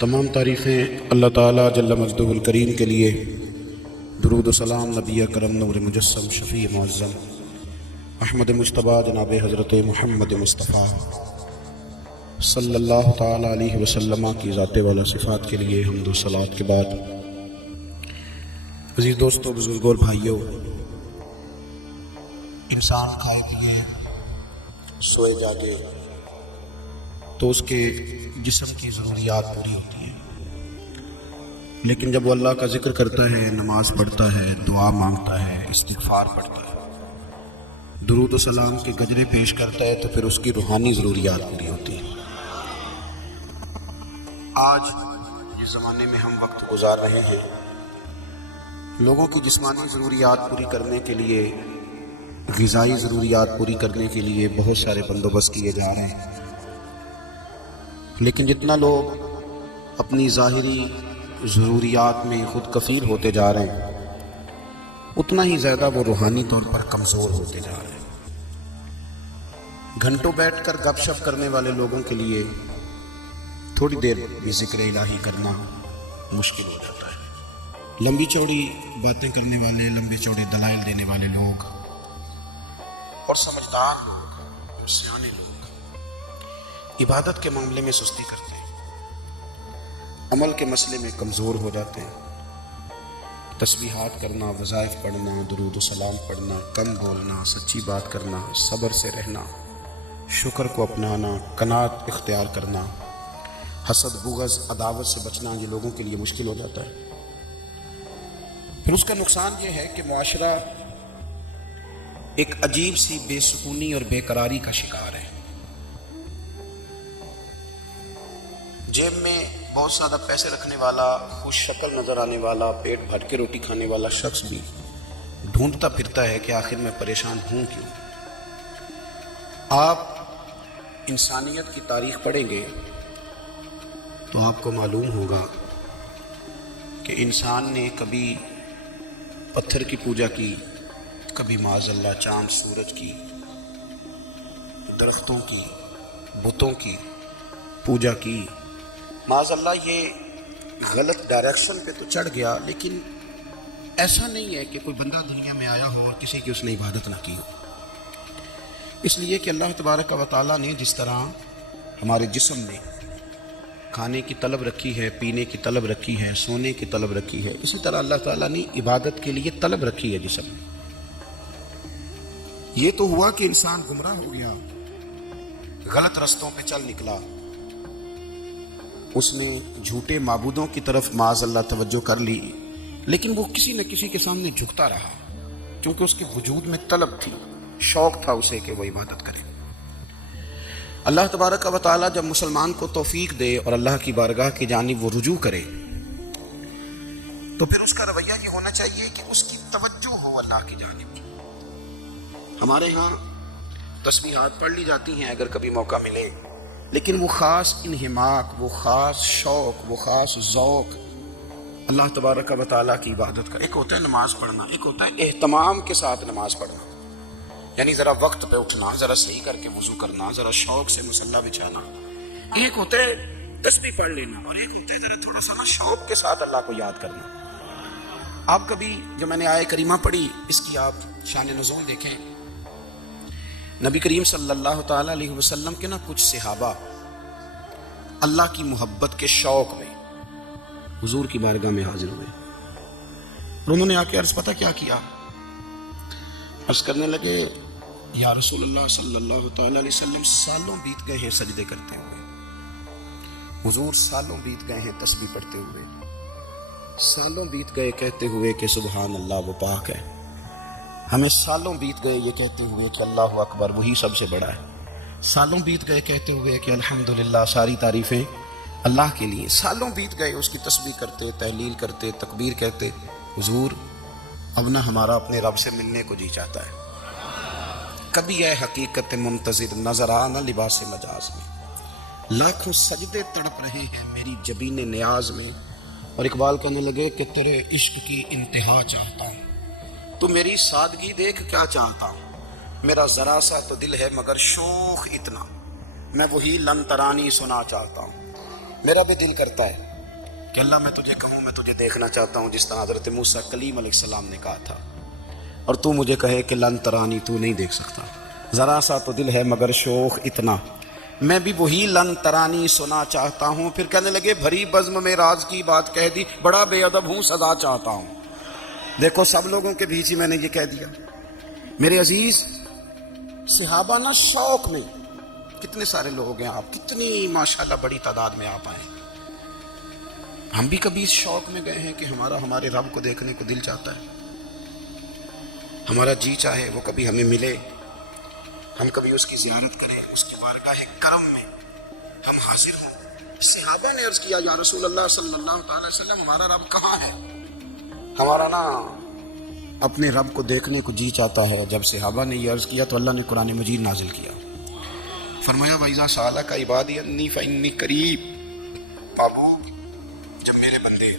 تمام تعریفیں اللہ تعالیٰ جل مجدہ الکریم کے لیے، درود و سلام نبی کرم نور مجسم شفیع معظم احمد مجتبیٰ جناب حضرت محمد مصطفیٰ صلی اللہ تعالیٰ علیہ وسلم کی ذات والا صفات کے لیے حمد و صلوات کے بعد، عزیز دوستو، بزرگوں اور بھائیوں، انسان کھائے پیے سوئے جاگے تو اس کے جسم کی ضروریات پوری ہوتی ہیں، لیکن جب وہ اللہ کا ذکر کرتا ہے، نماز پڑھتا ہے، دعا مانگتا ہے، استغفار پڑھتا ہے، درود و سلام کے گجرے پیش کرتا ہے، تو پھر اس کی روحانی ضروریات پوری ہوتی ہیں۔ آج جس زمانے میں ہم وقت گزار رہے ہیں، لوگوں کی جسمانی ضروریات پوری کرنے کے لیے، غذائی ضروریات پوری کرنے کے لیے بہت سارے بندوبست کیے جا رہے ہیں، لیکن جتنا لوگ اپنی ظاہری ضروریات میں خود کفیل ہوتے جا رہے ہیں، اتنا ہی زیادہ وہ روحانی طور پر کمزور ہوتے جا رہے ہیں۔ گھنٹوں بیٹھ کر گپ شپ کرنے والے لوگوں کے لیے تھوڑی دیر بھی ذکر الہی کرنا مشکل ہو جاتا ہے۔ لمبی چوڑی باتیں کرنے والے، لمبے چوڑے دلائل دینے والے لوگ اور سمجھدار لوگ، سیانے لوگ عبادت کے معاملے میں سستی کرتے ہیں، عمل کے مسئلے میں کمزور ہو جاتے ہیں۔ تسبیحات کرنا، وظائف پڑھنا، درود و سلام پڑھنا، کم بولنا، سچی بات کرنا، صبر سے رہنا، شکر کو اپنانا، قناعت اختیار کرنا، حسد، بغض، عداوت سے بچنا، یہ لوگوں کے لیے مشکل ہو جاتا ہے۔ پھر اس کا نقصان یہ ہے کہ معاشرہ ایک عجیب سی بے سکونی اور بے قراری کا شکار ہے۔ جیب میں بہت زیادہ پیسے رکھنے والا، خوش شکل نظر آنے والا، پیٹ بھر کے روٹی کھانے والا شخص بھی ڈھونڈتا پھرتا ہے کہ آخر میں پریشان ہوں کیوں۔ آپ انسانیت کی تاریخ پڑھیں گے تو آپ کو معلوم ہوگا کہ انسان نے کبھی پتھر کی پوجا کی، کبھی معاذ اللہ چاند سورج کی، درختوں کی، بتوں کی پوجا کی۔ معاذ اللہ یہ غلط ڈائریکشن پہ تو چڑھ گیا، لیکن ایسا نہیں ہے کہ کوئی بندہ دنیا میں آیا ہو اور کسی کی اس نے عبادت نہ کی ہو۔ اس لیے کہ اللہ تبارک و تعالیٰ نے جس طرح ہمارے جسم میں کھانے کی طلب رکھی ہے، پینے کی طلب رکھی ہے، سونے کی طلب رکھی ہے، اسی طرح اللہ تعالیٰ نے عبادت کے لیے طلب رکھی ہے جسم میں۔ یہ تو ہوا کہ انسان گمراہ ہو گیا، غلط رستوں پہ چل نکلا، اس نے جھوٹے معبودوں کی طرف معاذ اللہ توجہ کر لی، لیکن وہ کسی نہ کسی کے سامنے جھکتا رہا، کیونکہ اس کے وجود میں طلب تھی، شوق تھا اسے کہ وہ عبادت کرے۔ اللہ تبارک و تعالیٰ جب مسلمان کو توفیق دے اور اللہ کی بارگاہ کی جانب وہ رجوع کرے، تو پھر اس کا رویہ یہ ہونا چاہیے کہ اس کی توجہ ہو اللہ کی جانب۔ ہمارے ہاں تسبیحات پڑھ لی جاتی ہیں اگر کبھی موقع ملے، لیکن وہ خاص انہماک، وہ خاص شوق، وہ خاص ذوق اللہ تبارک و تعالیٰ کی عبادت کا، ایک ہوتا ہے نماز پڑھنا، ایک ہوتا ہے اہتمام کے ساتھ نماز پڑھنا، یعنی ذرا وقت پہ اٹھنا، ذرا صحیح کر کے وضو کرنا، ذرا شوق سے مصلی بچھانا۔ ایک ہوتا ہے تسبیح پڑھ لینا، اور ایک ہوتا ہے ذرا تھوڑا سا شوق کے ساتھ اللہ کو یاد کرنا۔ آپ کبھی جو میں نے آیہ کریمہ پڑھی، اس کی آپ شان نزول دیکھیں۔ نبی کریم صلی اللہ تعالیٰ علیہ وسلم کے کچھ صحابہ اللہ کی محبت کے شوق میں حضور کی بارگاہ میں حاضر ہوئے، اور انہوں نے آ کے عرض پتہ کیا کیا؟ عرض کرنے لگے، یا رسول اللہ صلی اللہ تعالیٰ علیہ وسلم، سالوں بیت گئے ہیں سجدے کرتے ہوئے، حضور سالوں بیت گئے ہیں تسبیح پڑھتے ہوئے، سالوں بیت گئے کہتے ہوئے کہ سبحان اللہ وہ پاک ہے، ہمیں سالوں بیت گئے یہ کہتے ہوئے کہ اللہ اکبر وہی سب سے بڑا ہے، سالوں بیت گئے کہتے ہوئے کہ الحمدللہ ساری تعریفیں اللہ کے لیے، سالوں بیت گئے اس کی تسبیح کرتے، تحلیل کرتے، تکبیر کہتے۔ حضور اب نہ ہمارا اپنے رب سے ملنے کو جی چاہتا ہے، کبھی اے حقیقت منتظر نظر آنا لباس مجاز میں، لاکھوں سجدے تڑپ رہے ہیں میری جبین نیاز میں۔ اور اقبال کہنے لگے کہ تیرے عشق کی انتہا چاہتا ہوں، تو میری سادگی دیکھ کیا چاہتا ہوں، میرا ذرا سا تو دل ہے مگر شوق اتنا، میں وہی لن ترانی سنا چاہتا ہوں۔ میرا بھی دل کرتا ہے کہ اللہ میں تجھے کہوں میں تجھے دیکھنا چاہتا ہوں جس طرح حضرت موسیٰ کلیم علیہ السلام نے کہا تھا، اور تو مجھے کہے کہ لن ترانی، تو نہیں دیکھ سکتا، ذرا سا تو دل ہے مگر شوق اتنا، میں بھی وہی لن ترانی سنا چاہتا ہوں۔ پھر کہنے لگے بھری بزم میں راز کی بات کہہ دی، بڑا بے ادب ہوں سزا چاہتا ہوں۔ دیکھو سب لوگوں کے بیچ ہی میں نے یہ کہہ دیا۔ میرے عزیز صحابہ نا شوق میں، کتنے سارے لوگ ہیں آپ، کتنی ماشاءاللہ بڑی تعداد میں آپ آئے، ہم بھی کبھی اس شوق میں گئے ہیں کہ ہمارے رب کو دیکھنے کو دل چاہتا ہے، ہمارا جی چاہے وہ کبھی ہمیں ملے، ہم کبھی اس کی زیارت کریں، اس کی بارگاہ کرم میں ہم حاضر ہوں۔ صحابہ نے عرض کیا یا رسول اللہ صلی اللہ تعالی وسلم ہمارا رب کہاں ہے؟ ہمارا نا اپنے رب کو دیکھنے کو جی چاہتا ہے۔ جب صحابہ نے یہ عرض کیا تو اللہ نے قرآن مجید نازل کیا، فرمایا وَإِذَا سَأَلَكَ عِبَادِي عَنِّي فَإِنِّي قَرِيبٌ، بابو جب میرے بندے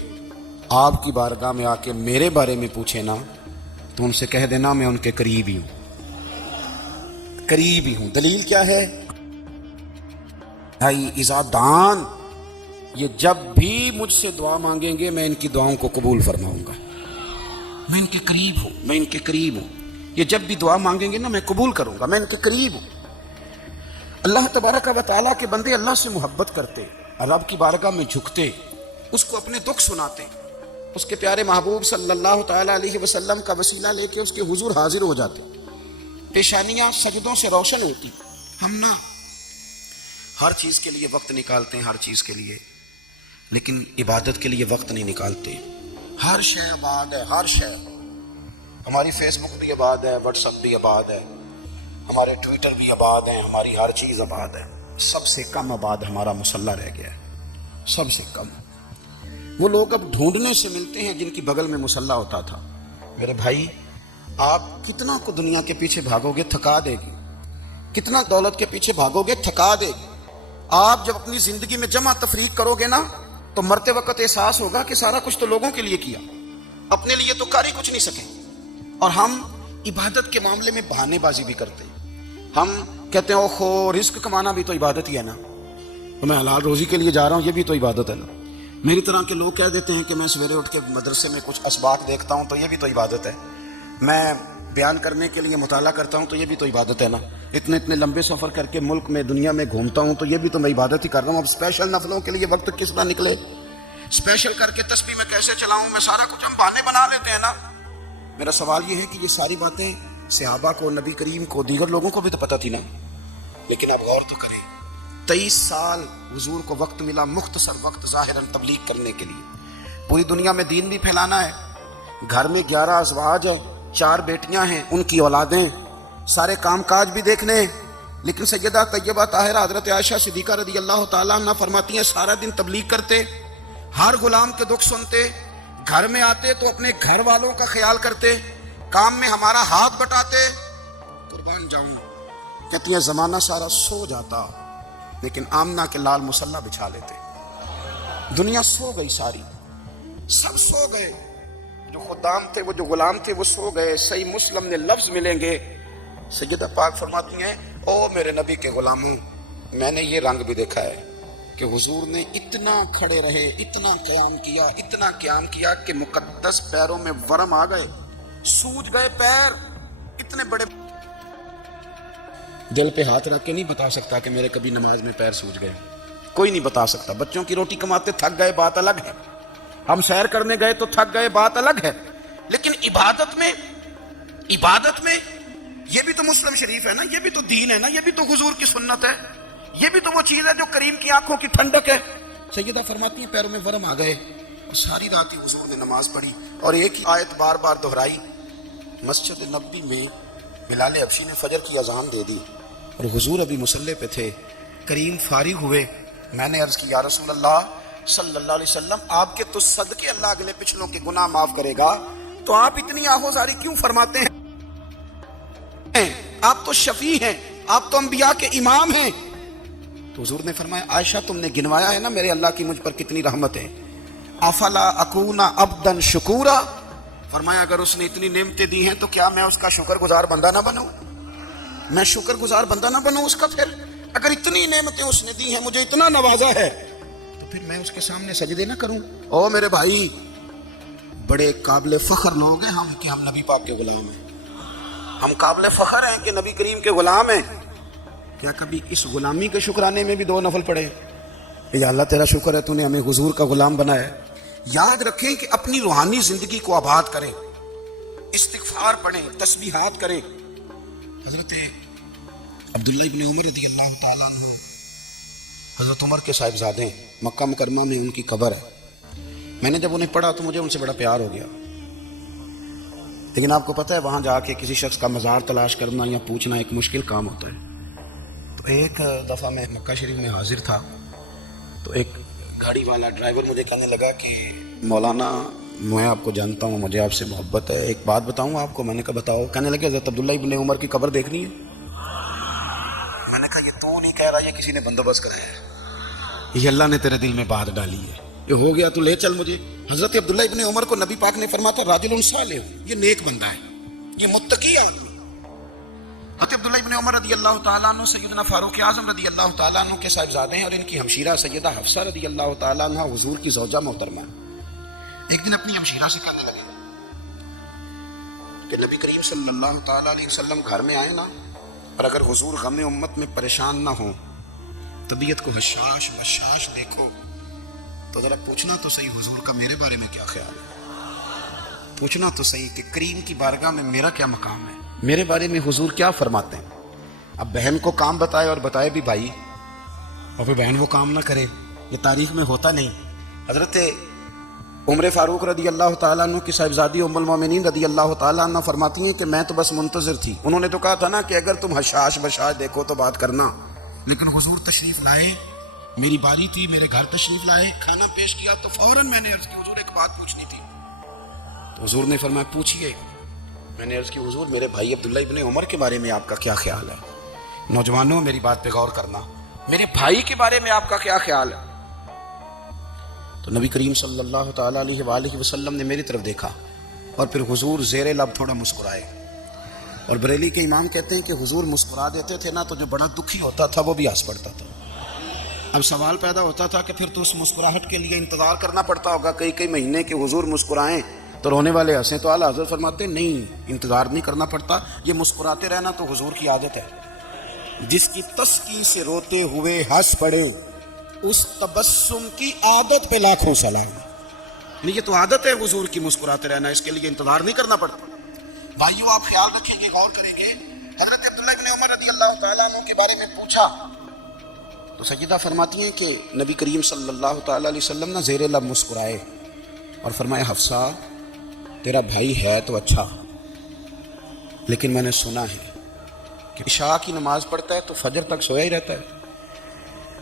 آپ کی بارگاہ میں آ کے میرے بارے میں پوچھے نا تو ان سے کہہ دینا میں ان کے قریب ہی ہوں، قریب ہی ہوں۔ دلیل کیا ہے؟ بھائی اذا دان، یہ جب بھی مجھ سے دعا مانگیں گے میں ان کی دعاؤں کو قبول فرماؤں گا، میں ان کے قریب ہوں، میں ان کے قریب ہوں، یہ جب بھی دعا مانگیں گے نا میں قبول کروں گا، میں ان کے قریب ہوں۔ اللہ تبارک و تعالیٰ کے بندے اللہ سے محبت کرتے، رب کی بارگاہ میں جھکتے، اس کو اپنے دکھ سناتے، اس کے پیارے محبوب صلی اللہ تعالیٰ علیہ وسلم کا وسیلہ لے کے اس کے حضور حاضر ہو جاتے، پیشانیاں سجدوں سے روشن ہوتی۔ ہم نا ہر چیز کے لیے وقت نکالتے ہیں، ہر چیز کے لیے، لیکن عبادت کے لیے وقت نہیں نکالتے۔ ہر شے آباد ہے، ہر شے، ہماری فیس بک بھی آباد ہے، واٹس ایپ بھی آباد ہے، ہمارے ٹویٹر بھی آباد ہیں، ہماری ہر چیز آباد ہے، سب سے کم آباد ہمارا مصلی رہ گیا ہے، سب سے کم۔ وہ لوگ اب ڈھونڈنے سے ملتے ہیں جن کی بغل میں مصلی ہوتا تھا۔ میرے بھائی آپ کتنا کو دنیا کے پیچھے بھاگو گے تھکا دے گی، کتنا دولت کے پیچھے بھاگو گے تھکا دے گی۔ آپ جب اپنی زندگی میں جمع تفریق کرو گے نا تو مرتے وقت احساس ہوگا کہ سارا کچھ تو لوگوں کے لیے کیا، اپنے لیے تو کر ہی کچھ نہیں سکے۔ اور ہم عبادت کے معاملے میں بہانے بازی بھی کرتے ہیں، ہم کہتے ہیں اوہو رزق کمانا بھی تو عبادت ہی ہے نا، تو میں حلال روزی کے لیے جا رہا ہوں، یہ بھی تو عبادت ہے نا۔ میری طرح کے لوگ کہہ دیتے ہیں کہ میں سویرے اٹھ کے مدرسے میں کچھ اسباق دیکھتا ہوں تو یہ بھی تو عبادت ہے، میں بیان کرنے کے لیے مطالعہ کرتا ہوں تو یہ بھی تو عبادت ہے نا، اتنے لمبے سفر کر کے ملک میں دنیا میں گھومتا ہوں تو یہ بھی تو میں عبادت ہی کر رہا ہوں۔ اب اسپیشل نفلوں کے لیے وقت کس طرح نکلے، اسپیشل کر کے تسبیح میں کیسے چلاؤں، میں سارا کچھ ہم بہانے بنا لیتے ہیں نا۔ میرا سوال یہ ہے کہ یہ ساری باتیں صحابہ کو، نبی کریم کو، دیگر لوگوں کو بھی تو پتہ تھی نا، لیکن آپ غور تو کریں 23 سال حضور کو وقت ملا، مختصر وقت ظاہراً تبلیغ کرنے کے لیے، پوری دنیا میں دین بھی پھیلانا ہے، گھر میں 11 ازواج ہیں، 4 بیٹیاں ہیں، ان کی اولادیں، سارے کام کاج بھی دیکھنے ہیں، لیکن سیدہ طیبہ طاہرہ حضرت عائشہ صدیقہ رضی اللہ تعالیٰ عنہ فرماتی ہیں سارا دن تبلیغ کرتے، ہر غلام کے دکھ سنتے، گھر میں آتے تو اپنے گھر والوں کا خیال کرتے، کام میں ہمارا ہاتھ بٹاتے۔ قربان جاؤں، کہتی ہیں زمانہ سارا سو جاتا لیکن آمنہ کے لال مصلی بچھا لیتے، دنیا سو گئی، ساری سب سو گئے، جو خدام تھے، وہ جو غلام تھے وہ سو گئے۔ صحیح مسلم نے لفظ ملیں گے، سیدہ پاک فرماتی ہیں او میرے نبی کے غلاموں، میں نے یہ رنگ بھی دیکھا ہے کہ حضور نے اتنا کھڑے رہے، اتنا قیام کیا کہ مقدس پیروں میں ورم آ گئے، سوج گئے پیر، اتنے بڑے۔ دل پہ ہاتھ رکھ کے نہیں بتا سکتا کہ میرے کبھی نماز میں پیر سوج گئے، کوئی نہیں بتا سکتا۔ بچوں کی روٹی کماتے تھک گئے بات الگ ہے، ہم سیر کرنے گئے تو تھک گئے بات الگ ہے، لیکن عبادت میں یہ بھی تو مسلم شریف ہے نا، یہ بھی تو دین ہے نا، یہ بھی تو حضور کی سنت ہے، یہ بھی تو وہ چیز ہے جو کریم کی آنکھوں کی ٹھنڈک ہے۔ سیدہ فرماتی ہیں پیروں میں ورم آ گئے، ساری رات ہی حضور نے نماز پڑھی اور ایک ہی آیت بار بار دہرائی۔ مسجد نبوی میں بلال حبشی نے فجر کی اذان دے دی اور حضور ابھی مصلی پہ تھے، کریم فارغ ہوئے، میں نے عرض کی یا رسول اللہ صلی اللہ علیہ وسلم آپ کے تو صدقے اللہ اگلے پچھلوں کے گناہ معاف کرے گا، تو آپ اتنی آہوزاری کیوں فرماتے ہیں؟ آپ تو شفیع ہیں، آپ تو انبیاء کے امام ہیں۔ تو حضور نے فرمایا عائشہ تم نے گنوایا ہے نا میرے اللہ کی مجھ پر کتنی رحمت ہے، افلا اکون عبدا شکورا، فرمایا اگر اس نے اتنی نعمتیں دی ہیں تو کیا میں اس کا شکر گزار بندہ نہ بنوں، میں شکر گزار بندہ نہ بنوں اس کا؟ پھر اگر اتنی نعمتیں اس نے دی ہیں، مجھے اتنا نوازا ہے، تو پھر میں اس کے سامنے سجدے نہ کروں؟ او میرے بھائی، بڑے قابل فخر لوگ ہیں ہم کہ ہم نبی پاک کے غلام ہیں. ہم قابل فخر ہیں کہ نبی کریم کے غلام ہیں. کیا کبھی اس غلامی کے شکرانے میں بھی 2 نفل پڑھے؟ یا اللہ تیرا شکر ہے تو نے ہمیں حضور کا غلام بنایا ہے. یاد رکھیں کہ اپنی روحانی زندگی کو آباد کریں، استغفار پڑھیں، تسبیحات کریں. حضرت عبداللہ ابن عمر رضی اللہ تعالیٰ عنہ حضرت عمر کے صاحبزادے ہیں، مکہ مکرمہ میں ان کی قبر ہے. میں نے جب انہیں پڑھا تو مجھے ان سے بڑا پیار ہو گیا. لیکن آپ کو پتہ ہے وہاں جا کے کسی شخص کا مزار تلاش کرنا یا پوچھنا ایک مشکل کام ہوتا ہے. تو ایک دفعہ میں مکہ شریف میں حاضر تھا تو ایک گاڑی والا ڈرائیور مجھے کہنے لگا کہ مولانا میں آپ کو جانتا ہوں، مجھے آپ سے محبت ہے، ایک بات بتاؤں آپ کو. میں نے کہا بتاؤ. کہنے لگے حضرت عبداللہ ابن عمر کی قبر دیکھنی ہے. میں نے کہا یہ تو نہیں کہہ رہا، یہ کسی نے بندوبست کرایا ہے، یہ اللہ نے تیرے دل میں بات ڈالی ہے، یہ ہو گیا تو لے چل مجھے. حضرت عبداللہ ابن عمر کو نبی پاک نے فرمایا تھا راجل صالح، یہ نیک بندہ ہے، یہ متقی آدمی. حضرت عبداللہ ابن عمر رضی اللہ تعالیٰ عنہ سیدنا فاروق اعظم رضی اللہ تعالیٰ عنہ کے صاحبزادے ہیں اور ان کی ہمشیرہ سیدہ حفصہ رضی اللہ تعالیٰ عنہ حضور کی زوجہ محترمہ. ایک دن اپنی ہمشیرہ سے کہنے لگے کہ نبی کریم صلی اللہ تعالیٰ علیہ وسلم گھر میں آئے نا، اور اگر حضور غم امت میں پریشان نہ ہوں، طبیعت کو حشاش بشاش دیکھو تو ذرا پوچھنا تو صحیح حضور کا میرے بارے میں کیا خیال ہے. پوچھنا تو صحیح کہ کریم کی بارگاہ میں میرا کیا مقام ہے، میرے بارے میں حضور کیا فرماتے ہیں. اب بہن کو کام بتائے اور بتائے بھی بھائی، اور پھر بہن وہ کام نہ کرے، یہ تاریخ میں ہوتا نہیں. حضرت عمر فاروق رضی اللہ تعالیٰ عنہ کی صاحبزادی ام المومنین رضی اللہ تعالیٰ عنہ فرماتی ہیں کہ میں تو بس منتظر تھی. انہوں نے تو کہا تھا نا کہ اگر تم حشاش بشاش دیکھو تو بات کرنا، لیکن حضور تشریف لائے، میری باری تھی، میرے گھر تشریف لائے، کھانا پیش کیا تو فوراً میں نے عرض کی حضور ایک بات پوچھنی تھی. تو حضور نے فرمایا پوچھئے. میں نے عرض کی حضور میرے بھائی عبداللہ ابن عمر کے بارے میں آپ کا کیا خیال ہے. نوجوانوں میری بات پہ غور کرنا، میرے بھائی کے بارے میں آپ کا کیا خیال ہے. تو نبی کریم صلی اللہ تعالیٰ علیہ وآلہ وسلم نے میری طرف دیکھا اور پھر حضور زیر لب تھوڑا مسکرائے. اور بریلی کے امام کہتے ہیں کہ حضور مسکرا دیتے تھے نا تو جو بڑا دکھی ہوتا تھا وہ بھی ہنس پڑتا تھا. اب سوال پیدا ہوتا تھا کہ پھر تو اس مسکراہٹ کے لیے انتظار کرنا پڑتا ہوگا کئی مہینے کہ حضور مسکرائیں تو رونے والے ہنسیں. تو اعلیٰ حضرت فرماتے ہیں نہیں، انتظار نہیں کرنا پڑتا، یہ مسکراتے رہنا تو حضور کی عادت ہے. جس کی تسکی سے روتے ہوئے ہنس پڑے اس تبسم کی عادت پہ لاکھوں سلام. نہیں یہ تو عادت ہے حضور کی مسکراتے رہنا، اس کے لیے انتظار نہیں کرنا پڑتا. بھائیو آپ خیال رکھیں گے، غور کریں گے. حضرت عبداللہ ابن عمر رضی اللہ تعالیٰ عنہ کے بارے میں پوچھا تو سیدہ فرماتی ہیں کہ نبی کریم صلی اللہ تعالیٰ علیہ وسلم نے زیر لب مسکرائے اور فرمایا حفصہ تیرا بھائی ہے تو اچھا، لیکن میں نے سنا ہے کہ عشاء کی نماز پڑھتا ہے تو فجر تک سویا ہی رہتا ہے.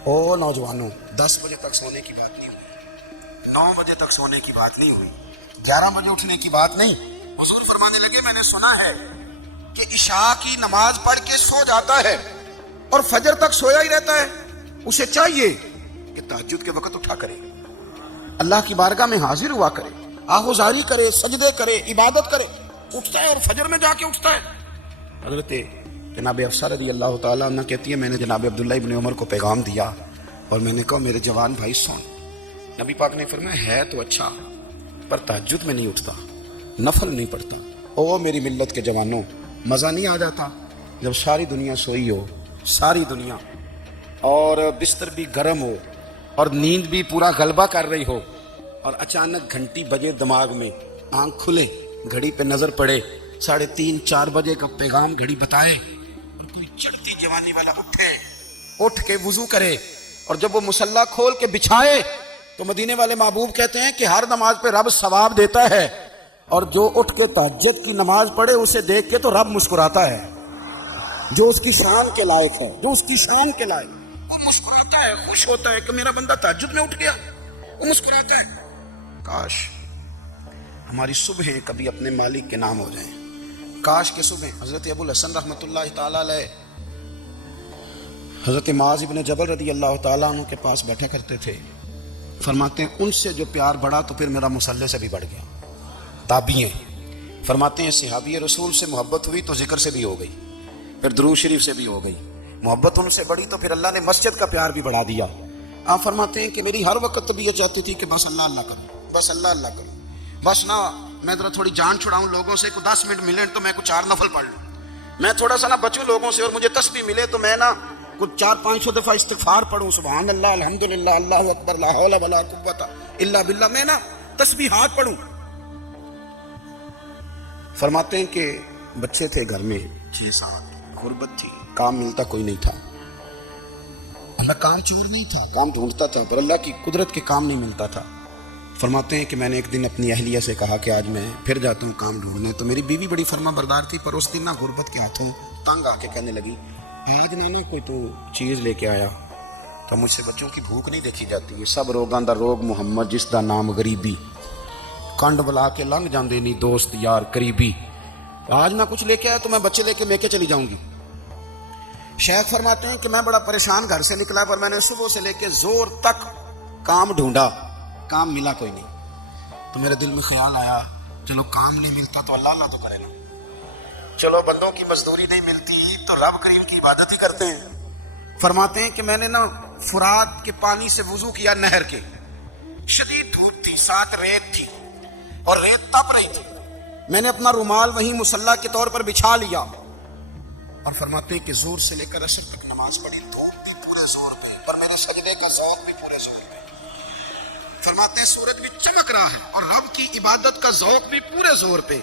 او نوجوانوں، 10 بجے تک سونے کی بات نہیں ہوئی، 9 بجے تک سونے کی بات نہیں ہوئی، 11 بجے اٹھنے کی بات نہیں. حضور فرمانے لگے میں نے سنا ہے کہ عشاء کی نماز پڑھ کے سو جاتا ہے اور فجر تک سویا ہی رہتا ہے. اسے چاہیے کہ تہجد کے وقت اٹھا کرے، اللہ کی بارگاہ میں حاضر ہوا کرے، آہوزاری کرے، سجدے کرے، عبادت کرے. اٹھتا ہے اور فجر میں جا کے اٹھتا ہے. حضرت جناب حفصہ رضی اللہ تعالیٰ عنہ کہتی ہے میں نے جناب عبداللہ ابن عمر کو پیغام دیا اور میں نے کہا میرے جوان بھائی سن. نبی پاک نے فرمایا ہے تو اچھا پر تہجد میں نہیں اٹھتا، نفل نہیں پڑھتا. او میری ملت کے جوانوں، مزہ نہیں آ جاتا جب ساری دنیا سوئی ہو، ساری دنیا، اور بستر بھی گرم ہو اور نیند بھی پورا غلبہ کر رہی ہو، اور اچانک گھنٹی بجے دماغ میں، آنکھ کھلے، گھڑی پہ نظر پڑے، 3:30 4 بجے کا پیغام گھڑی بتائے اور کوئی چڑھتی جوانی والا اٹھ کے وضو کرے اور جب وہ مصلی کھول کے بچھائے تو مدینے والے محبوب کہتے ہیں کہ ہر نماز پہ رب ثواب دیتا ہے، اور جو اٹھ کے تہجد کی نماز پڑھے اسے دیکھ کے تو رب مسکراتا ہے. جو اس کی شان کے لائق ہے، جو اس کی شان کے لائق، وہ مسکراتا ہے، خوش ہوتا ہے کہ میرا بندہ تہجد میں اٹھ گیا، وہ مسکراتا ہے. کاش ہماری صبحیں کبھی اپنے مالک کے نام ہو جائیں. کاش کے صبح. حضرت ابو الحسن رحمۃ اللہ تعالیٰ علیہ حضرت معاذ ابن جبل رضی اللہ تعالیٰ عنہ کے پاس بیٹھا کرتے تھے. فرماتے ہیں ان سے جو پیار بڑھا تو پھر میرا مصلی سے بھی بڑھ گیا. تابعین فرماتے ہیں صحابی رسول سے محبت ہوئی تو ذکر سے بھی ہو گئی، پھر درود شریف سے بھی ہو گئی. محبت ان سے بڑھی تو پھر اللہ نے مسجد کا پیار بھی بڑھا دیا. آپ فرماتے ہیں کہ میری ہر وقت طبیعت چاہتی تھی کہ بس اللہ اللہ کروں، بس اللہ اللہ کروں، بس نہ میں ذرا تھوڑی جان چھڑاؤں لوگوں سے، کو 10 منٹ ملیں تو میں کچھ 4 نفل پڑھ لوں، میں تھوڑا سا نہ بچوں لوگوں سے، اور مجھے تسبیح ملے تو میں نہ کچھ 400-500 دفعہ استغفار پڑھوں، سبحان اللہ، الحمدللہ، اللہ اکبر، لا حول ولا قوت الا باللہ، میں نہ تسبیحات پڑھوں۔ فرماتے ہیں کہ بچے تھے گھر میں 6-7، غربت تھی، کام ملتا کوئی نہیں تھا، اللہ کام چور نہیں تھا، کام ڈھونڈتا تھا، پر اللہ کی قدرت کے کام نہیں ملتا تھا۔ فرماتے ہیں کہ میں نے ایک دن اپنی اہلیہ سے کہا کہ آج میں پھر جاتا ہوں کام ڈھونڈنے، تو میری بیوی بڑی فرما بردار تھی، پر اس دن نہ غربت کے ہاتھوں تنگ آ کے کہنے لگی آج نہ کوئی تو چیز لے کے آیا، تو مجھ سے بچوں کی بھوک نہیں دیکھی جاتی ہے، سب روگاں دا روگ محمد جس دا نام غریبی، کنڈ بلا کے لنگ جاندے نہیں دوست یار قریبی، آج نہ کچھ لے کے آیا تو میں بچے لے کے میکے چلی جاؤں گی۔ شیخ فرماتے ہیں کہ میں بڑا پریشان گھر سے نکلا، پر میں نے صبح سے لے کے زور تک کام ڈھونڈا، کام ملا کوئی نہیں، تو میرے دل میں خیال آیا چلو کام نہیں ملتا تو اللہ اللہ تو کرے نا، چلو بندوں کی مزدوری نہیں ملتی تو رب کریم کی عبادت ہی کرتے ہیں۔ فرماتے ہیں کہ میں نے نا فرات کے پانی سے وضو کیا، نہر کے، شدید دھوپ تھی، ساتھ ریت تھی اور ریت تپ رہی تھی، میں نے اپنا رومال وہیں مصلی کے طور پر بچھا لیا، اور فرماتے ہیں کہ زور سے لے کر عصر تک نماز پڑھی، دھوپ بھی پورے زور پہ، پر میرے سجدے کا ذوق بھی پورے زور پہ، فرماتے ہیں سورج بھی چمک رہا ہے اور رب کی عبادت کا ذوق بھی پورے زور پہ،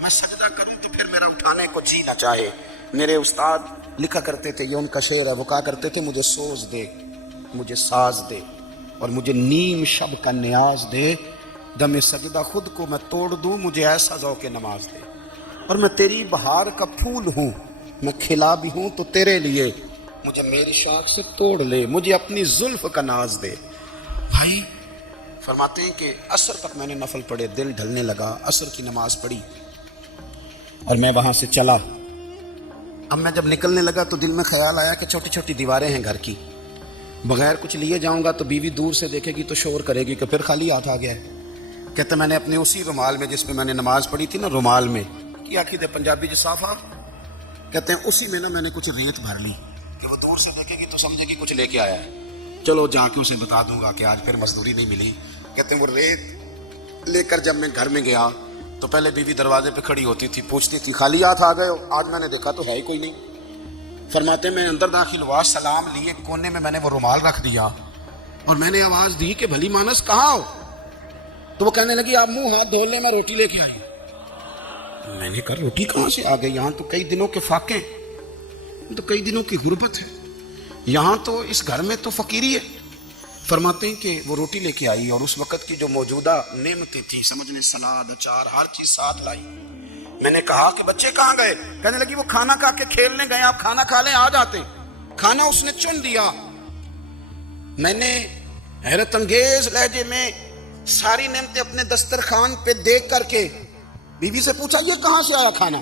میں سجدہ کروں تو پھر میرا اٹھانے کو جی نہ چاہے۔ میرے استاد لکھا کرتے تھے، یہ ان کا شعر ہے، وہ کہا کرتے تھے مجھے سوز دے، مجھے ساز دے، اور مجھے نیم شب کا نیاز دے، دم سجدہ خود کو میں توڑ دوں، مجھے ایسا ذوق نماز دے، اور میں تیری بہار کا پھول ہوں، میں کھلا بھی ہوں تو تیرے لیے، مجھے میری شاخ سے توڑ لے، مجھے اپنی زلف کا ناز دے۔ بھائی فرماتے ہیں کہ عصر تک میں نے نفل پڑھے، دل ڈھلنے لگا، عصر کی نماز پڑھی اور میں وہاں سے چلا۔ اب میں جب نکلنے لگا تو دل میں خیال آیا کہ چھوٹی چھوٹی دیواریں ہیں گھر کی، بغیر کچھ لیے جاؤں گا تو بیوی دور سے دیکھے گی تو شور کرے گی کہ پھر خالی ہاتھ آ گیا ہے۔ کہتے میں نے اپنے اسی رومال میں جس میں میں نے نماز پڑھی تھی نا، رومال میں کی عقیدہ پنجابی جسافہ کہتے ہیں، اسی میں نا میں نے کچھ ریت بھر لی کہ وہ دور سے دیکھے گی تو سمجھے گی کچھ لے کے آیا ہے، چلو جا کے اسے بتا دوں گا کہ آج پھر مزدوری نہیں ملی۔ کہتے ہیں وہ ریت لے کر جب میں گھر میں گیا تو پہلے بیوی دروازے پہ کھڑی ہوتی تھی، پوچھتی تھی خالی ہاتھ آ گئے ہو؟ آج میں نے دیکھا تو ہے ہی کوئی نہیں۔ فرماتے میں اندر داخل ہوا، سلام لیے، کونے میں نے وہ رومال رکھ دیا اور میں نے آواز دی کہ بھلی مانس کہاں ہو؟ تو وہ کہنے لگی آپ منہ ہاتھ دھو لیں، میں روٹی لے کے آئی۔ میں نے کہا روٹی کہاں سے آ گئی؟ یہاں تو کئی دنوں کے فاقے، تو کئی دنوں کی غربت ہے، یہاں تو اس گھر میں تو فقیری ہے۔ فرماتے ہیں کہ وہ روٹی لے کے آئی اور اس وقت کی جو موجودہ نعمتیں تھیں، سمجھ لیں سلاد، اچار، ہر چیز ساتھ لائی۔ میں نے کہا کہ بچے کہاں گئے؟ کہنے لگی وہ کھانا کھا کے کھیلنے گئے، آپ کھانا کھا لیں آ جاتے۔ کھانا اس نے چن دیا۔ میں نے حیرت انگیز لہجے میں ساری نعمتیں اپنے دسترخوان پہ دیکھ کر کے بیوی سے پوچھا یہ کہاں سے آیا کھانا؟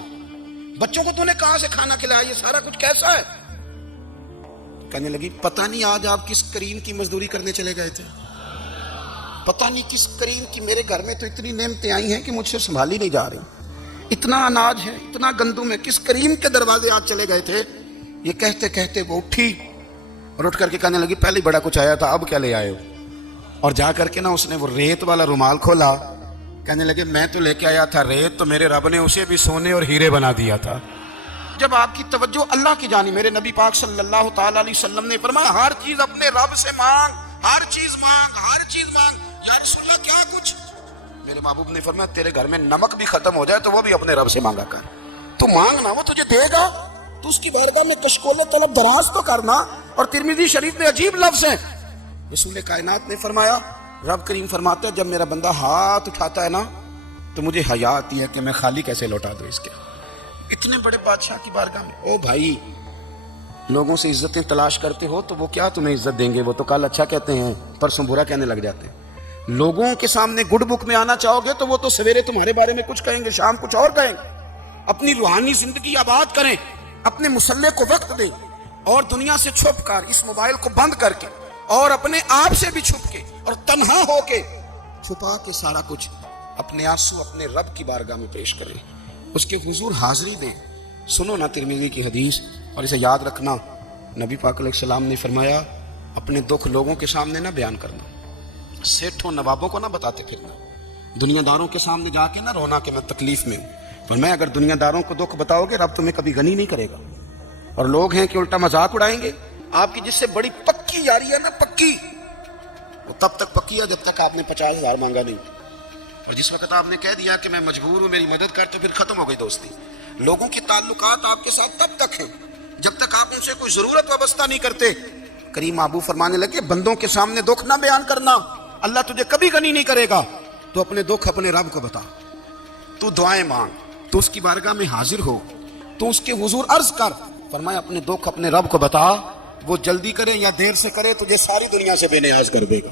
بچوں کو تو نے کہاں سے کھانا کھلایا؟ یہ سارا کچھ کیسا ہے؟ کہنے لگی پتہ نہیں آج آپ کس کریم کی مزدوری کرنے چلے گئے تھے، پتہ نہیں کس کریم کی، میرے گھر میں تو اتنی نعمتیں آئی ہیں کہ مجھ سے سنبھالی نہیں جا رہی، اتنا اناج ہے، اتنا گندم ہے، کس کریم کے دروازے آج چلے گئے تھے؟ یہ کہتے کہتے وہ اٹھی اور اٹھ کر کے کہنے لگی پہلے بڑا کچھ آیا تھا، اب کیا لے آئے ہو؟ اور جا کر کے نا اس نے وہ ریت والا رومال کھولا، کہنے لگے میں تو لے کے آیا تھا ریت، تو میرے رب نے اسے بھی سونے اور ہیرے بنا دیا تھا۔ جب آپ کی توجہ اللہ کی جانی، میرے نبی پاک صلی اللہ تعالی علیہ وسلم نے فرمایا ہر چیز اپنے رب سے مانگ، ہر چیز مانگ، ہر چیز مانگ۔ یا رسول اللہ کیا کچھ؟ میرے محبوب نے فرمایا تیرے گھر میں نمک بھی ختم ہو جائے تو وہ بھی اپنے رب سے مانگا کر، تو مانگنا وہ تجھے دے گا، تو اس کی بارگاہ میں کشکول طلب دراز تو کرنا۔ اور ترمذی شریف میں عجیب لفظ ہے، رسول کائنات نے فرمایا، رب کریم فرماتا ہے جب میرا بندہ ہاتھ اٹھاتا ہے نا تو مجھے حیا آتی ہے کہ میں خالی کیسے لوٹا دوں اس کے، اتنے بڑے بادشاہ کی بارگاہ میں۔ او بھائی لوگوں سے عزتیں تلاش کرتے ہو تو وہ کیا تمہیں عزت دیں گے؟ وہ تو کل اچھا کہتے ہیں پرسوں برا کہنے لگ جاتے ہیں۔ لوگوں کے سامنے گڈ بک میں آنا چاہو گے تو وہ تو سویرے تمہارے بارے میں کچھ کہیں گے، شام کچھ اور کہیں گے۔ اپنی روحانی زندگی آباد کریں، اپنے مسلح کو وقت دیں، اور دنیا سے چھپ کر، اس موبائل کو بند کر کے اور اپنے آپ سے بھی چھپ کے اور تنہا ہو کے چھپا کے سارا کچھ اپنے آنسو اپنے رب کی بارگاہ میں پیش کریں، اس کے حضور حاضری دیں۔ سنو نا ترمذی کی حدیث اور اسے یاد رکھنا، نبی پاک علیہ السلام نے فرمایا اپنے دکھ لوگوں کے سامنے نہ بیان کرنا, سیٹھوں نوابوں کو نہ بتاتے پھرنا, دنیا داروں کے سامنے جا کے نہ رونا کہ میں تکلیف میں ہوں. پر میں اگر دنیا داروں کو دکھ بتاؤ گے رب تمہیں کبھی غنی نہیں کرے گا. اور لوگ ہیں کہ الٹا مذاق اڑائیں گے. آپ کی جس سے بڑی پکی یاری ہے نا, پکی, وہ تب تک پکی ہے جب تک آپ نے 50,000 مانگا نہیں. اور جس وقت آپ نے کہہ دیا کہ میں مجبور ہوں میری مدد کر, تو پھر ختم ہو گئی دوستی. لوگوں کی تعلقات آپ کے ساتھ تب تک ہیں جب تک آپ ان سے کوئی ضرورت وابستہ نہیں کرتے. کریم محبوب فرمانے لگے بندوں کے سامنے دکھ نہ بیان کرنا, اللہ تجھے کبھی غنی نہیں کرے گا. تو اپنے دکھ اپنے رب کو بتا, تو دعائیں مانگ, تو اس کی بارگاہ میں حاضر ہو, تو اس کے حضور عرض کر. فرمایا اپنے دکھ اپنے رب کو بتا, وہ جلدی کرے یا دیر سے کرے تجھے ساری دنیا سے بے نیاز کر دے گا,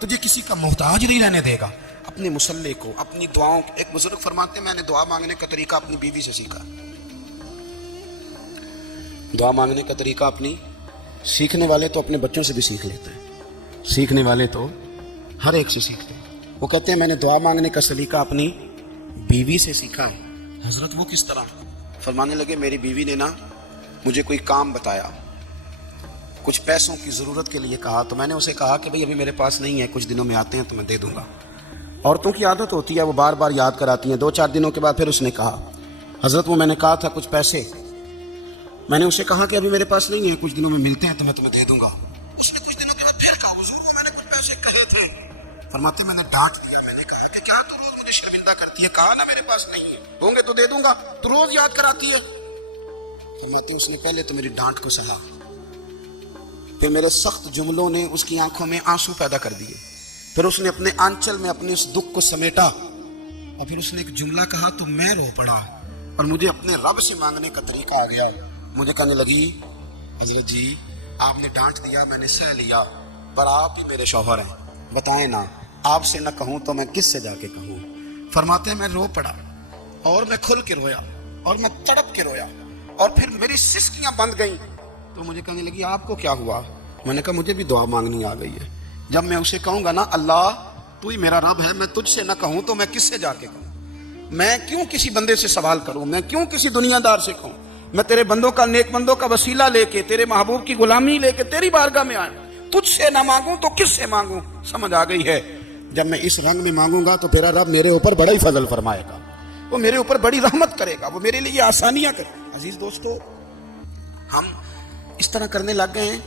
تجھے کسی کا محتاج نہیں رہنے دے گا. اپنے مسلح کو, اپنی دعاؤں, ایک بزرگ فرماتے ہیں میں نے دعا مانگنے کا طریقہ اپنی بیوی سے سیکھا. دعا مانگنے کا طریقہ اپنی, سیکھنے والے تو اپنے بچوں سے بھی سیکھ لیتے ہیں, سیکھنے والے تو ہر ایک سے سیکھتے ہیں. وہ کہتے ہیں میں نے دعا مانگنے کا سلیقہ اپنی بیوی سے سیکھا ہے. حضرت وہ کس طرح؟ فرمانے لگے میری بیوی نے نا مجھے کوئی کام بتایا, کچھ پیسوں کی ضرورت کے لیے کہا, تو میں نے اسے کہا کہ بھئی ابھی میرے پاس نہیں ہے, کچھ دنوں میں آتے ہیں تو میں دے دوں گا. عورتوں کی عادت ہوتی ہے وہ بار بار یاد کراتی ہیں. 2-4 دنوں کے بعد پھر اس نے کہا حضرت وہ میں نے کہا تھا کچھ پیسے, میں نے اسے کہا کہ ابھی میرے پاس نہیں ہے, کچھ دنوں میں ملتے ہیں تو میں تمہیں دے دوں گا. اس نے کچھ دنوں کے بعد پھر کہا حضور وہ میں نے کچھ پیسے کہے تھے. فرماتے میں نے ڈانٹ دیا, میں نے کہا کہ کیا تو روز مجھے شرمندہ کرتی ہے, کہا نا میرے پاس نہیں ہے, ہوں گے تو دے دوں گا, تو روز یاد کراتی ہے. فرماتے اس نے پہلے تو میری ڈانٹ کو سہا, پھر میرے سخت جملوں نے اس کی آنکھوں میں آنسو پیدا کر دیے, پھر اس نے اپنے آنچل میں اپنے اس دکھ کو سمیٹا, اور پھر اس نے ایک جملہ کہا تو میں رو پڑا, اور مجھے اپنے رب سے مانگنے کا طریقہ آ گیا. مجھے کہنے لگی حضرت جی آپ نے ڈانٹ دیا, میں نے سہ لیا, پر آپ ہی میرے شوہر ہیں, بتائیں نا آپ سے نہ کہوں تو میں کس سے جا کے کہوں. فرماتے ہیں میں رو پڑا, اور میں کھل کے رویا, اور میں تڑپ کے رویا, اور پھر میری سسکیاں بند گئیں. تو مجھے کہنے لگی آپ کو کیا ہوا؟ میں نے کہا مجھے بھی دعا مانگنی آ گئی ہے. جب میں اسے کہوں گا نا اللہ تو ہی میرا رب ہے, میں تجھ سے نہ کہوں تو میں کس سے جا کے کہوں, میں کیوں کسی بندے سے سوال کروں, میں کیوں کسی دنیا دار سے کہوں, میں تیرے بندوں کا, نیک بندوں کا وسیلہ لے کے, تیرے محبوب کی غلامی لے کے تیری بارگاہ میں آئیں, تجھ سے نہ مانگوں تو کس سے مانگوں. سمجھ آ گئی ہے؟ جب میں اس رنگ میں مانگوں گا تو تیرا رب میرے اوپر بڑا ہی فضل فرمائے گا, وہ میرے اوپر بڑی رحمت کرے گا, وہ میرے لیے آسانیاں کرے. عزیز دوستو ہم اس طرح کرنے لگ گئے ہیں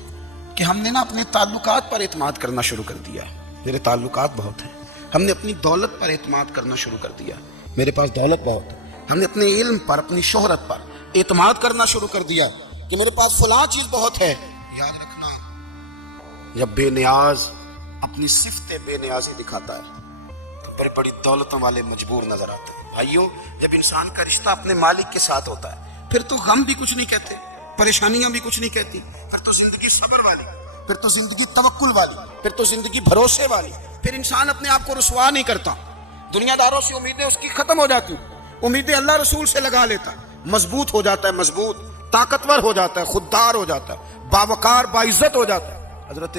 کہ ہم نے نا اپنے تعلقات پر اعتماد کرنا شروع کر دیا. میرے تعلقات بہت ہیں. ہم نے اپنی دولت پر اعتماد کرنا شروع کر دیا, میرے پاس دولت بہت ہے. ہم نے اپنے علم پر, اپنی شہرت پر اعتماد کرنا شروع کر دیا کہ میرے پاس فلاں چیز بہت ہے. یاد رکھنا جب بے نیاز اپنی صفت بے نیازی دکھاتا ہے تو بڑی بڑی دولتوں والے مجبور نظر آتے ہیں. بھائیو جب انسان کا رشتہ اپنے مالک کے ساتھ ہوتا ہے پھر تو غم بھی کچھ نہیں کہتے, پریشانیاں بھی کچھ نہیں کہتی, پھر تو زندگی صبر والی, پھر تو زندگی توکل والی, پھر تو زندگی بھروسے والی. پھر انسان اپنے آپ کو رسوا نہیں کرتا, دنیا داروں سے امیدیں اس کی ختم ہو جاتی, امیدیں اللہ رسول سے لگا لیتا, مضبوط ہو جاتا ہے, مضبوط, طاقتور ہو جاتا ہے, خوددار ہو جاتا ہے, باوقار باعزت ہو جاتا ہے. حضرت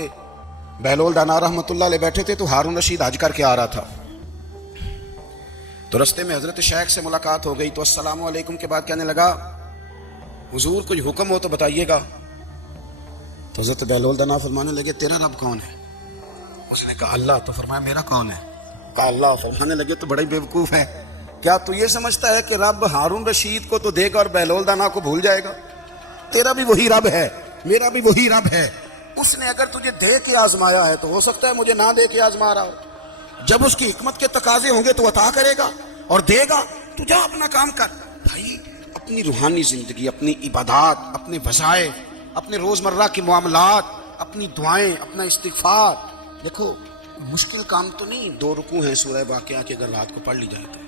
بہلول دانا رحمۃ اللہ علیہ بیٹھے تھے تو ہارون رشید حج کر کے آ رہا تھا, تو رستے میں حضرت شیخ سے ملاقات ہو گئی, تو السلام علیکم کے بعد کہنے لگا حضور کچھ حکم ہو تو بتائیے گا. تو حضرت بہلول دانا فرمانے لگے تیرا رب کون ہے؟ اس نے کہا اللہ. تو فرمایا میرا کون ہے؟ کہا اللہ. فرمانے لگے تو بڑا ہی بیوقوف ہے, کیا تو یہ سمجھتا ہے کہ رب ہارون رشید کو تو دے گا اور بہلول دانا کو بھول جائے گا؟ تیرا بھی وہی رب ہے, میرا بھی وہی رب ہے. اس نے اگر تجھے دے کے آزمایا ہے تو ہو سکتا ہے مجھے نہ دے کے آزما رہا ہو. جب اس کی حکمت کے تقاضے ہوں گے تو عطا کرے گا اور دے گا. تو جا اپنا کام کر. بھائی اپنی روحانی زندگی, اپنی عبادات, اپنے وظائف, اپنے روزمرہ کے معاملات, اپنی دعائیں, اپنا استغفار. دیکھو مشکل کام تو نہیں, 2 رکوع ہیں سورہ واقعہ کے, اگر رات کو پڑھ لی جائے تو.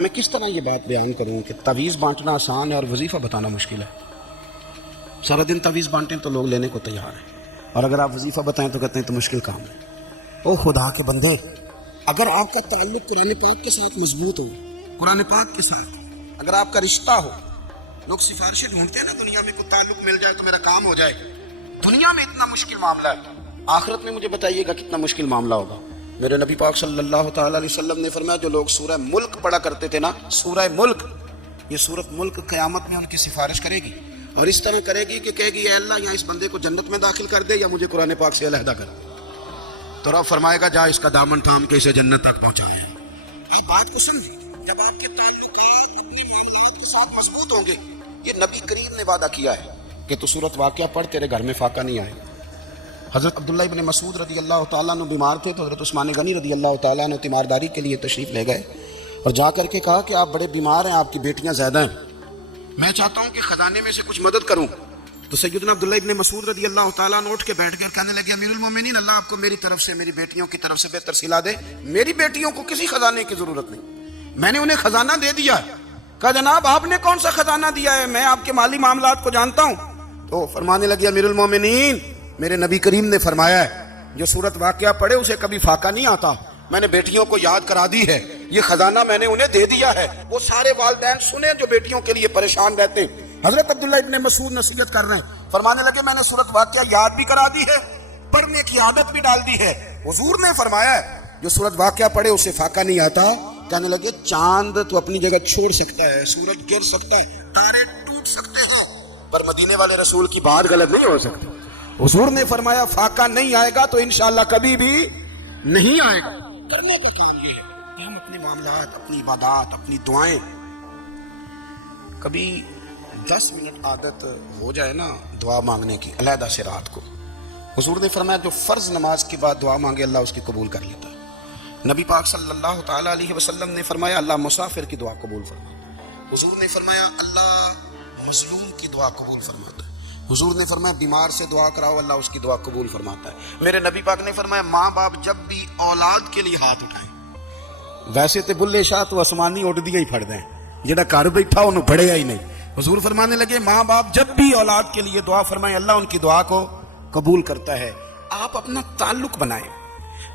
میں کس طرح یہ بات بیان کروں کہ تعویذ بانٹنا آسان ہے اور وظیفہ بتانا مشکل ہے. سارا دن تعویذ بانٹیں تو لوگ لینے کو تیار ہیں, اور اگر آپ وظیفہ بتائیں تو کہتے ہیں تو مشکل کام ہے. او خدا کے بندے, اگر آپ کا تعلق قرآن پاک کے ساتھ مضبوط ہو, قرآن پاک کے ساتھ اگر آپ کا رشتہ ہو, لوگ سفارشیں ڈھونڈتے ہیں نا دنیا میں, کوئی تعلق مل جائے تو میرا کام ہو جائے. دنیا میں اتنا مشکل معاملہ ہے, آخرت میں مجھے بتائیے گا کتنا مشکل معاملہ ہوگا. میرے نبی پاک صلی اللہ تعالی علیہ وسلم نے فرمایا جو لوگ سورہ ملک پڑھا کرتے تھے نا, سورہ ملک, یہ سورت ملک قیامت میں ان کی سفارش کرے گی. اور اس طرح کرے گی کہ کہے گی اے اللہ یہاں اس بندے کو جنت میں داخل کر دے یا مجھے قرآن پاک سے علیحدہ کر دے. تو رب فرمائے گا جا اس کا دامن تھام کے اسے جنت تک پہنچائے. آپ بات کو سمجھیں, جب آپ کے تعلقات اپنی معاملات کے ساتھ مضبوط ہوں گے, یہ نبی کریم نے وعدہ کیا ہے کہ تو سورت واقعہ پڑھ تیرے گھر میں فاقہ نہیں آئے. حضرت عبداللہ ابن مسعود رضی اللہ تعالیٰ عنہ بیمار تھے تو حضرت عثمان غنی رضی اللہ تعالیٰ عنہ تیمارداری کے لیے تشریف لے گئے اور جا کر کے کہا کہ آپ بڑے بیمار ہیں, آپ کی بیٹیاں زیادہ ہیں, میں چاہتا ہوں کہ خزانے میں سے کچھ مدد کروں. تو سیدنا عبداللہ ابن مسعود رضی اللہ تعالیٰ عنہ اٹھ کے بیٹھ کر کہنے لگے امیر المومنین اللہ آپ کو میری طرف سے میری بیٹیوں کی طرف سے بہتر صلہ دے, میری بیٹیوں کو کسی خزانے کی ضرورت نہیں, میں نے انہیں خزانہ دے دیا ہے. کہا جناب آپ نے کون سا خزانہ دیا ہے, میں آپ کے مالی معاملات کو جانتا ہوں. تو فرمانے لگے امیر المومنین میرے نبی کریم نے فرمایا ہے جو سورت واقعہ پڑھے اسے کبھی فاقہ نہیں آتا, میں نے بیٹیوں کو یاد کرا دی ہے, یہ خزانہ میں نے انہیں دے دیا ہے. وہ سارے والدین سنیں جو بیٹیوں کے لیے پریشان رہتے. حضرت عبداللہ ابن مسعود نصیحت کر رہے ہیں, فرمانے لگے میں نے سورت واقعہ یاد بھی کرا دی ہے, پڑھنے کی عادت بھی ڈال دی ہے. حضور نے فرمایا ہے جو سورت واقعہ پڑھے اسے فاقہ نہیں آتا. کہنے لگے چاند تو اپنی جگہ چھوڑ سکتا ہے, سورج گر سکتا ہے, تارے ٹوٹ سکتے ہیں, پر مدینے والے رسول کی بات غلط نہیں ہو سکتی. حضور نے فرمایا فاقہ نہیں آئے گا تو انشاءاللہ کبھی بھی نہیں آئے گا. کرنے کا کام یہ ہے کہ ہم اپنے معاملات, اپنی عبادات, اپنی دعائیں, کبھی 10 منٹ عادت ہو جائے نا دعا مانگنے کی علیحدہ سے رات کو. حضور نے فرمایا جو فرض نماز کے بعد دعا مانگے اللہ اس کی قبول کر لیتا ہے. نبی پاک صلی اللہ تعالیٰ علیہ وسلم نے فرمایا اللہ مسافر کی دعا قبول فرماتا. حضور نے فرمایا اللہ مظلوم کی دعا قبول فرماتا ہے. حضور نے فرمایا بیمار سے دعا کراؤ اللہ اس کی دعا قبول فرماتا ہے. میرے نبی پاک نے فرمایا ماں باپ جب بھی اولاد کے لیے ہاتھ اٹھائیں, ویسے تے بلے شاہ تو آسمانی اٹھ دیا ہی پھڑ دیں, جڑا گھر بیٹھا انہوں بڑھیا ہی نہیں. حضور فرمانے لگے ماں باپ جب بھی اولاد کے لیے دعا فرمائیں اللہ ان کی دعا کو قبول کرتا ہے. آپ اپنا تعلق بنائیں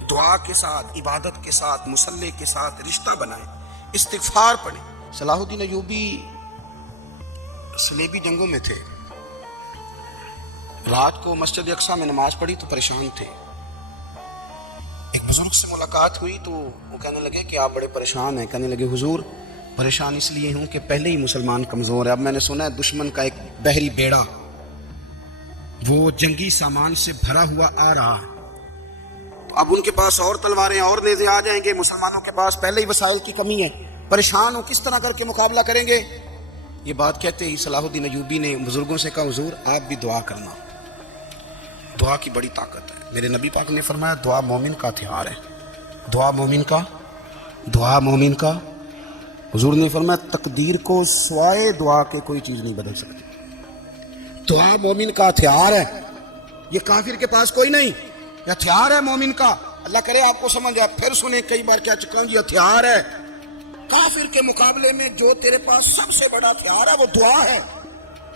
دعا کے ساتھ, عبادت کے ساتھ, مصلی کے ساتھ رشتہ بنائیں, استغفار پڑھیں. صلاح الدین ایوبی صلیبی جنگوں میں تھے, رات کو مسجد اقصی میں نماز پڑھی تو پریشان تھے. ایک بزرگ سے ملاقات ہوئی تو وہ کہنے لگے کہ آپ بڑے پریشان ہیں. کہنے لگے حضور پریشان اس لیے ہوں کہ پہلے ہی مسلمان کمزور ہے, اب میں نے سنا ہے دشمن کا ایک بحری بیڑا وہ جنگی سامان سے بھرا ہوا آ رہا ہے, اب ان کے پاس اور تلواریں اور نیزے آ جائیں گے, مسلمانوں کے پاس پہلے ہی وسائل کی کمی ہے, پریشان ہوں کس طرح کر کے مقابلہ کریں گے. یہ بات کہتے ہی صلاح الدین ایوبی نے بزرگوں سے کہا حضور آپ بھی دعا کرنا, دعا کی بڑی طاقت ہے. میرے نبی پاک نے فرمایا دعا مومن کا ہتھیار ہے, دعا مومن کا. حضور نے فرمایا تقدیر کو سوائے دعا کے کوئی چیز نہیں بدل سکتی. دعا مومن کا ہتھیار ہے, یہ کافر کے پاس کوئی نہیں, یہ ہتھیار ہے مومن کا. اللہ کرے آپ کو سمجھ آئے, پھر سنیں کئی بار کیا چکا ہوں, یہ ہتھیار ہے. کافر کے مقابلے میں جو تیرے پاس سب سے بڑا ہتھیار ہے وہ دعا ہے.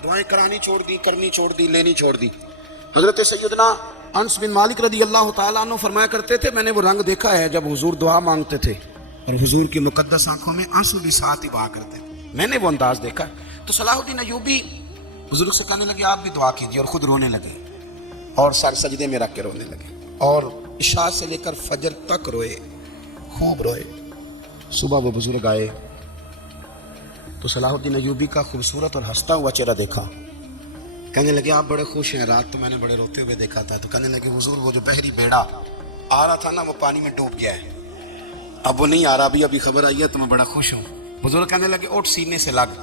دعائیں کرانی چھوڑ دی, کرنی چھوڑ دی, لینی چھوڑ دی. حضرت سیدنا انس بن مالک رضی اللہ تعالیٰ عنہ فرمایا کرتے تھے میں نے وہ رنگ دیکھا ہے جب حضور دعا مانگتے تھے اور حضور کی مقدس آنکھوں میں آنسو بھی ساتھ ہی بہا کرتے تھے, میں نے وہ انداز دیکھا. تو صلاح الدین ایوبی بزرگ سے کہنے لگے آپ بھی دعا کیجیے, اور خود رونے لگے اور سر سجدے میں رکھ کے رونے لگے, اور عشاء سے لے کر فجر تک روئے, خوب روئے. صبح وہ بزرگ آئے تو صلاح الدین ایوبی کا خوبصورت اور ہنستا ہوا چہرہ دیکھا. کہنے لگے آپ بڑے خوش ہیں, رات تو میں نے بڑے روتے ہوئے دیکھا تھا. تو کہنے لگے حضور وہ جو بحری بیڑا آ رہا تھا نا وہ پانی میں ڈوب گیا ہے, اب وہ نہیں آ رہا, ابھی خبر آئی ہے تو میں بڑا خوش ہوں. بزرگ کہنے لگے اٹھ سینے سے لگ,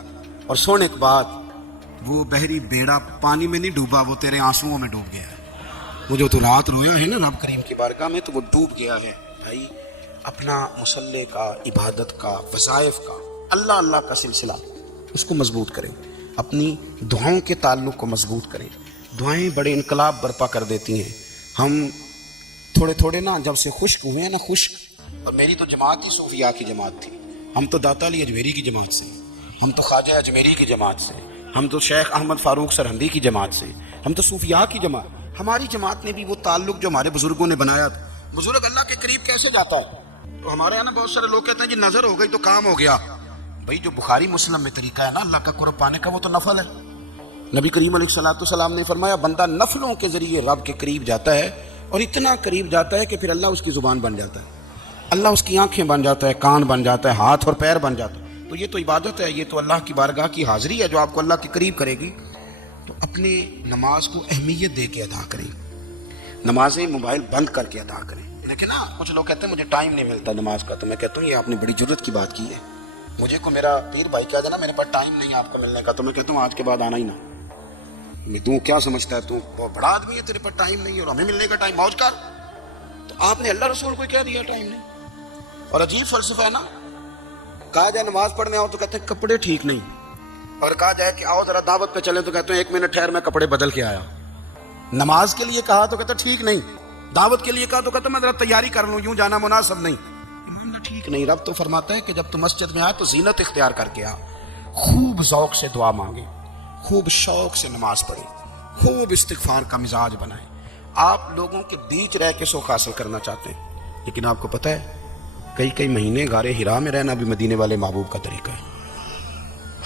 اور سن ایک بات, وہ بحری بیڑا پانی میں نہیں ڈوبا, وہ تیرے آنسوؤں میں ڈوب گیا ہے. وہ جو تو رات رویا ہے نا رب کریم کی بارگاہ میں تو وہ ڈوب گیا ہے. بھائی اپنا مصلی کا, عبادت کا, وظائف کا, اللہ کا سلسلہ اس کو مضبوط کریں, اپنی دعاؤں کے تعلق کو مضبوط کریں. دعائیں بڑے انقلاب برپا کر دیتی ہیں. ہم تھوڑے نا جب سے خشک ہوئے ہیں نا, خشک, اور میری تو جماعت ہی صوفیاء کی جماعت تھی. ہم تو داتا علی اجمیری کی جماعت سے, ہم تو خواجہ اجمیری کی جماعت سے, ہم تو شیخ احمد فاروق سرہندی کی جماعت سے, ہم تو صوفیاء کی جماعت. ہماری جماعت نے بھی وہ تعلق جو ہمارے بزرگوں نے بنایا تھا. بزرگ اللہ کے قریب کیسے جاتا ہے؟ تو ہمارے یہاں بہت سارے لوگ کہتے ہیں جی نظر ہو گئی تو کام ہو گیا. بھائی جو بخاری مسلم میں طریقہ ہے نا اللہ کا قرب پانے کا وہ تو نفل ہے. نبی کریم علیہ السلام نے فرمایا بندہ نفلوں کے ذریعے رب کے قریب جاتا ہے, اور اتنا قریب جاتا ہے کہ پھر اللہ اس کی زبان بن جاتا ہے, اللہ اس کی آنکھیں بن جاتا ہے, کان بن جاتا ہے, ہاتھ اور پیر بن جاتا ہے. تو یہ تو عبادت ہے, یہ تو اللہ کی بارگاہ کی حاضری ہے جو آپ کو اللہ کے قریب کرے گی. تو اپنے نماز کو اہمیت دے کے ادا کریں، نمازیں موبائل بند کر کے ادا کریں۔ لیکن نا کچھ لوگ کہتے ہیں مجھے ٹائم نہیں ملتا نماز کا، تو میں کہتا ہوں یہ آپ نے بڑی جرت کی بات کی ہے۔ مجھے کو میرا پیر بھائی کہا جائے نا میرے پاس ٹائم نہیں آپ کو ملنے کا، تو میں کہتا ہوں آج کے بعد آنا ہی نہ۔ تو کیا سمجھتا ہے تو بہت بڑا آدمی ہے، تیرے پاس ٹائم نہیں ہے اور ہمیں ملنے کا ٹائم، موج کر۔ تو آپ نے اللہ رسول کو کہہ دیا ٹائم نہیں۔ اور عجیب فلسفہ ہے نا، کہا جائے نماز پڑھنے آؤ تو کہتے ہیں کپڑے ٹھیک نہیں، اور کہا جائے کہ آؤ ذرا دعوت پہ چلیں تو کہتے ہیں 1 منٹ ٹھہر میں کپڑے بدل کے آیا۔ نماز کے لیے کہا تو کہتے ٹھیک نہیں، دعوت کے لیے کہا تو کہتے میں ذرا تیاری کر لوں، یوں جانا مناسب نہیں، ٹھیک نہیں۔ رب تو فرماتا ہے کہ جب تم مسجد میں آئے تو زینت اختیار کر کے آ، خوب ذوق سے دعا مانگے، خوب شوق سے نماز پڑھے، خوب استغفار کا مزاج بنائے۔ آپ لوگوں کے بیچ رہ کے سوکھ حاصل کرنا چاہتے ہیں، لیکن آپ کو پتہ ہے کئی مہینے غار ہرا میں رہنا بھی مدینے والے محبوب کا طریقہ ہے۔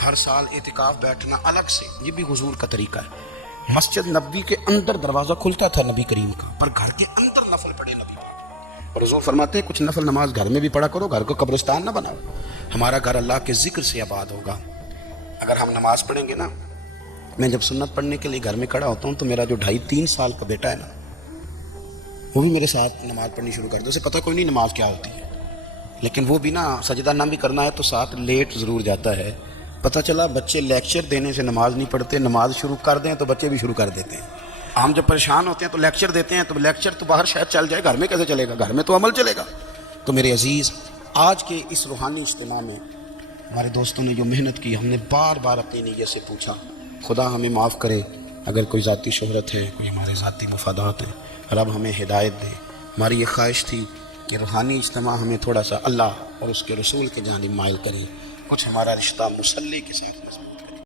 ہر سال اعتکاف بیٹھنا الگ سے، یہ بھی حضور کا طریقہ ہے۔ مسجد نبوی کے اندر دروازہ کھلتا تھا نبی کریم کا، پر گھر کے اندر نفل پڑھے نبی پاک، اور حضور فرماتے ہیں کچھ نفل نماز گھر میں بھی پڑھا کرو، گھر کو قبرستان نہ بناؤ۔ ہمارا گھر اللہ کے ذکر سے آباد ہوگا۔ اگر ہم نماز پڑھیں گے نا، میں جب سنت پڑھنے کے لیے گھر میں کھڑا ہوتا ہوں تو میرا جو 2.5-3 سال کا بیٹا ہے نا، وہ بھی میرے ساتھ نماز پڑھنی شروع کر دے۔ اسے پتہ کوئی نہیں نماز کیا ہوتی ہے، لیکن وہ بھی نا سجدہ نہ بھی کرنا ہے تو ساتھ لیٹ ضرور جاتا ہے۔ پتہ چلا بچے لیکچر دینے سے نماز نہیں پڑھتے، نماز شروع کر دیں تو بچے بھی شروع کر دیتے ہیں۔ ہم جب پریشان ہوتے ہیں تو لیکچر دیتے ہیں، تو لیکچر تو باہر شاید چل جائے، گھر میں کیسے چلے گا؟ گھر میں تو عمل چلے گا۔ تو میرے عزیز، آج کے اس روحانی اجتماع میں ہمارے دوستوں نے جو محنت کی، ہم نے بار بار اپنی نیت سے پوچھا، خدا ہمیں معاف کرے اگر کوئی ذاتی شہرت ہے، کوئی ہمارے ذاتی مفادات ہیں، رب ہمیں ہدایت دے۔ ہماری یہ خواہش تھی کہ روحانی اجتماع ہمیں تھوڑا سا اللہ اور اس کے رسول کے جانب مائل کرے، کچھ ہمارا رشتہ مسلی کے ساتھ